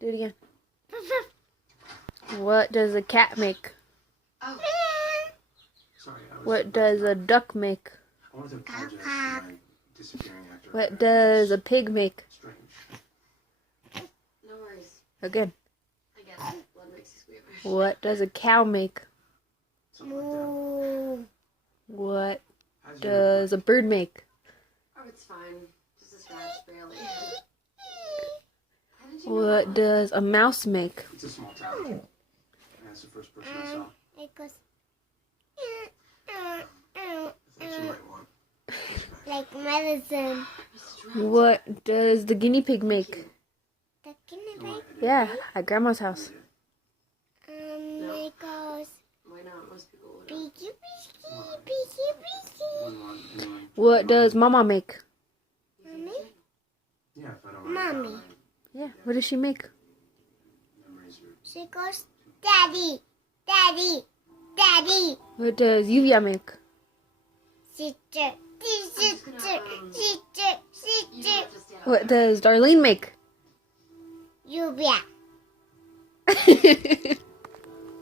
Do it again. What does a cat make? Oh. Sorry, What does a duck make? I wanted to apologize for my disappearing actor. What does a pig make? Strange. No worries. Again. I guess blood makes you squeamish. What does a cow make? Something like that. What How's does a bird make? Oh, it's fine. Just a scratch, barely. How did you know What that? does a mouse make? It's a small town. And that's the first person I saw. It goes I thought you might want. like medicine. What does the guinea pig make? The guinea No, I pig. didn't. Yeah, at Grandma's house. It goes Why not? Most people would. beaky beaky. Anyone? What does Mama make? Mommy? Yeah, if I don't write it down, Mommy. Yeah, what does she make? memories are. She goes, Daddy, Daddy, Daddy. What does Yuvia make? Sister, sister, sister, You don't sister. have to stand up. What does Darlene make? Lluvia.